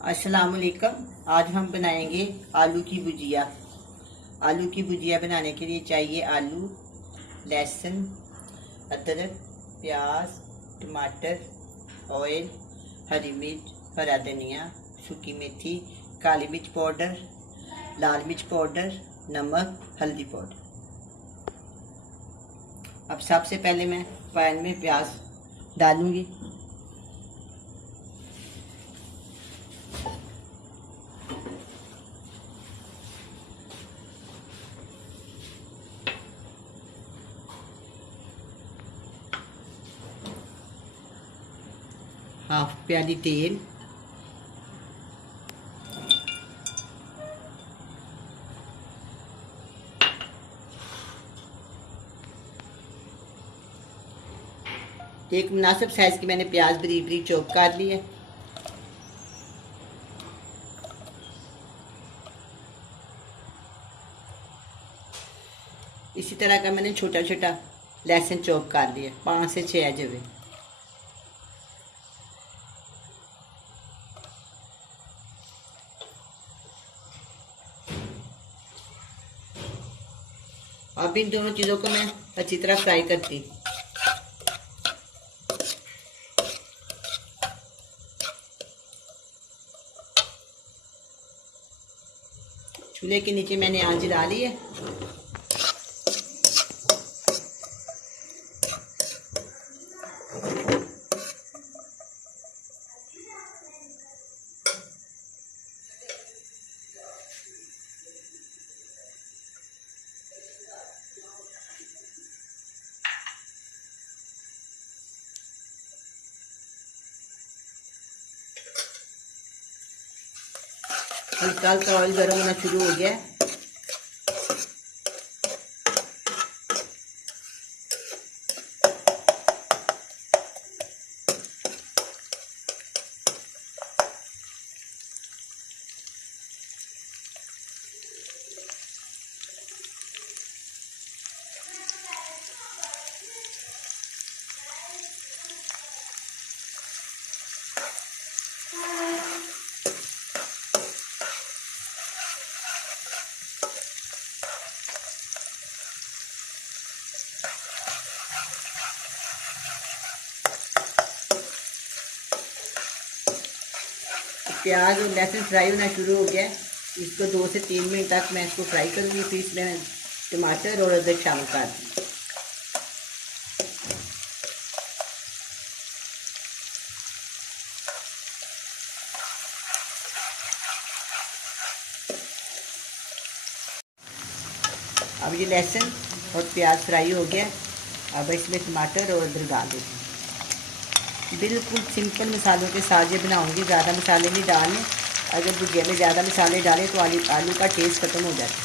अस्सलाम वालेकुम। आज हम बनाएंगे आलू की भुजिया। आलू की भुजिया बनाने के लिए चाहिए आलू, लहसुन, अदरक, प्याज, टमाटर, ऑयल, हरी मिर्च, हरा धनिया, सूखी मेथी, काली मिर्च पाउडर, लाल मिर्च पाउडर, नमक, हल्दी पाउडर। अब सबसे पहले मैं पैन में प्याज डालूंगी। हाफ प्याली तेल, एक मुनासिब साइज की मैंने प्याज बरीक बरीक चॉप कर ली है। इसी तरह का मैंने छोटा छोटा लहसुन चॉप कर लिया, 5 से 6 अजवे। अब इन दोनों चीज़ों को मैं अच्छी तरह फ्राई करती। चूल्हे के नीचे मैंने आंच डाली है। हल्का हल्का ऑयल गर्म होना शुरू हो गया है। प्याज और लहसुन फ्राई होना शुरू हो गया है। इसको 2 से 3 मिनट तक मैं इसको फ्राई करूँगी। फिर इसमें टमाटर और अदरक शामिल कर दूँगी। अब ये लहसुन और प्याज फ्राई हो गया। अब इसमें टमाटर और अदरक डाल देती हूँ। बिल्कुल सिंपल मसालों के साथ ये बनाऊंगी, ज़्यादा मसाले नहीं डालने। अगर भुजिया में ज़्यादा मसाले डालें तो आलू का टेस्ट ख़त्म हो जाता है।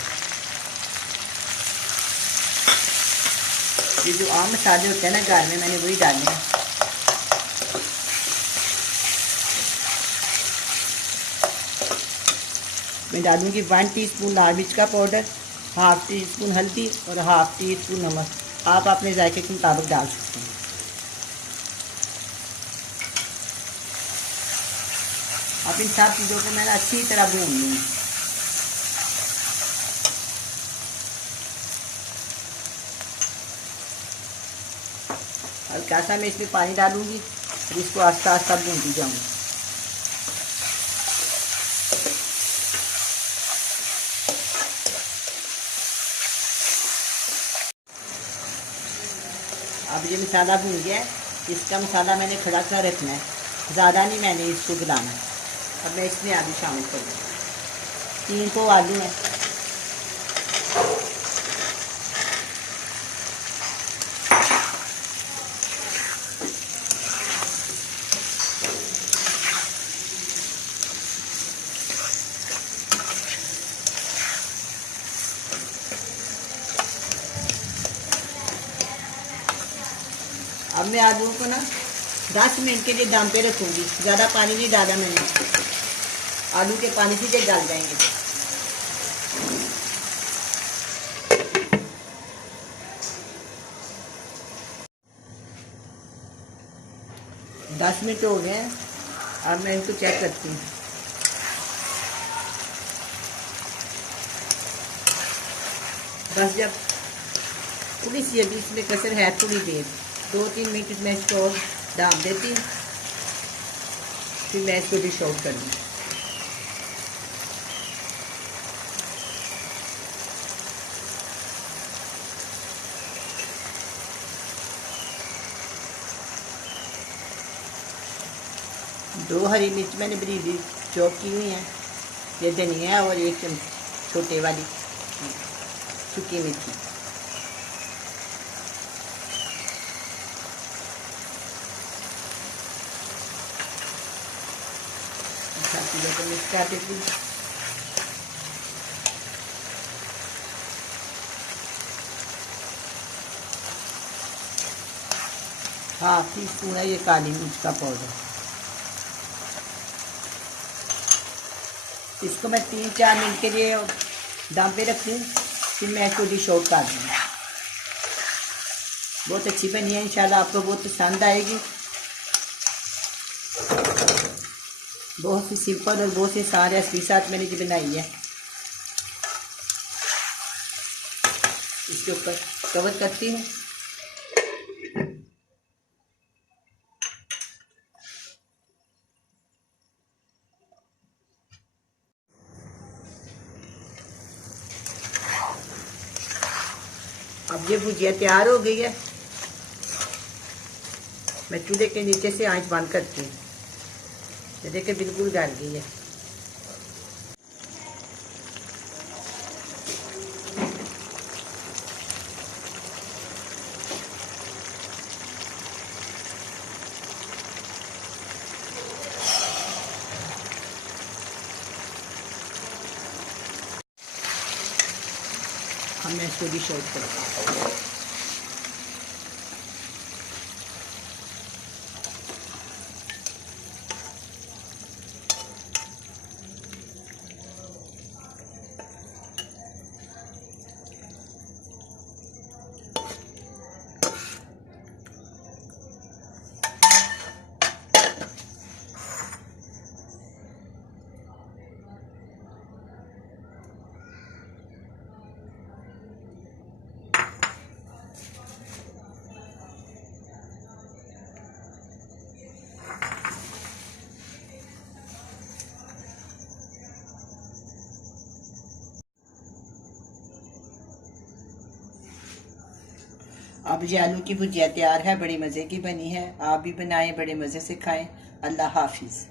ये जो आम मसाले होते हैं ना घर में, मैंने वही डालने हैं। मैं डालूंगी 1 टीस्पून लाल मिर्च का पाउडर, हाफ टी स्पून हल्दी और हाफ टी स्पून नमक। आप अपने जायके के मुताबिक डाल सकते हैं। अब इन सब चीज़ों को मैंने अच्छी तरह भून लूँगी। हल्का सा मैं इसमें पानी डालूँगी और इसको आस्ता आस्ता भूनती जाऊँगी। अब ये मसाला भून गया है। इसका मसाला मैंने खड़ा सा रखना है, ज़्यादा नहीं मैंने इसको गलाना है। अब मैं इसमें आलू शामिल करूँगी। 3 को आलू है। अब मैं आलू को ना 10 मिनट के लिए दम पे रखूँगी। ज़्यादा पानी नहीं डाला मैंने, आलू के पानी से ये गल जाएंगे। 10 मिनट हो गए हैं। अब मैं इनको चेक करती हूँ। बस जब थोड़ी सी अभी इसमें कसर है, थोड़ी देर 2-3 मिनट मैं इसको डाल देती हूँ, फिर मैं इसको डिश आउट कर दूँ। दो हरी मिर्च मैंने बरीक चॉप की हुई हैं, ये धनिया और एक छोटे वाली सूखी मिर्ची। चीज़ों को मिक्स कर देती हूँ। हाफ टी स्पून है ये काली मिर्च का पाउडर। इसको मैं 3-4 मिनट के लिए दम पे रखती हूँ, फिर मैं इसको डिश आउट कर दूँगी। बहुत अच्छी बनी है, इंशाल्लाह आपको बहुत पसंद आएगी। बहुत ही सिंपल और बहुत ही आसान रेसिपी साथ मैंने जो बनाई है। इसके ऊपर कवर करती हूँ। अब ये भुजिया तैयार हो गई है। मैं चूल्हे के नीचे से आंच बंद करती हूँ। ये देखिए बिल्कुल गल गई है। अब मैं इसको डिश आउट करता हूँ। अब ये आलू की भुजिया तैयार है, बड़ी मज़े की बनी है। आप भी बनाएं, बड़े मज़े से खाएं। अल्लाह हाफिज़।